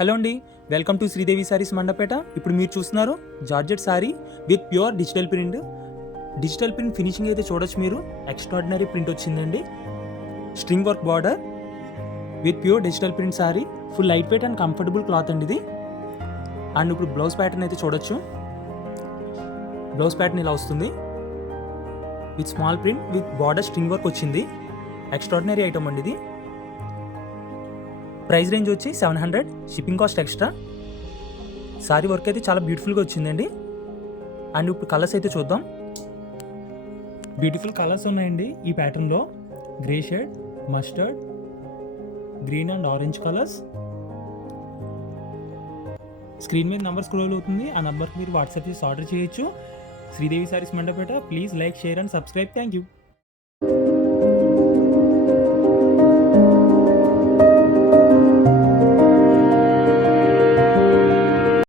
హలో అండి, welcome to Sridevi సారీస్ మండపేట. ఇప్పుడు మీరు చూస్తున్నారు georgette sorry with pure digital print. Digital print finishing అయితే చూడొచ్చు మీరు. ఎక్స్ట్రాడినరీ ప్రింట్ వచ్చిందండి. String work border with pure digital print sorry. Full light weight and comfortable cloth అండి ఇది. అండ్ ఇప్పుడు బ్లౌజ్ ప్యాటర్న్ అయితే చూడొచ్చు. బ్లౌజ్ ప్యాటర్న్ ఇలా వస్తుంది with small print with border string work వచ్చింది. ఎక్స్ట్రాడినరీ ఐటమ్ అండి ఇది. ప్రైస్ రేంజ్ వచ్చి 700, shipping cost extra. Sorry work అయితే చాలా బ్యూటిఫుల్గా వచ్చిందండి. అండ్ ఇప్పుడు కలర్స్ అయితే చూద్దాం. బ్యూటిఫుల్ కలర్స్ ఉన్నాయండి ఈ ప్యాటర్న్లో. Grey shade, mustard, green and orange colours. Screen మీద నెంబర్ స్క్రోల్ అవుతుంది, ఆ నెంబర్కి మీరు వాట్సాప్ చేసి ఆర్డర్ చేయొచ్చు. శ్రీదేవి సారీస్ Mandapeta. Please like, share and subscribe. Thank you.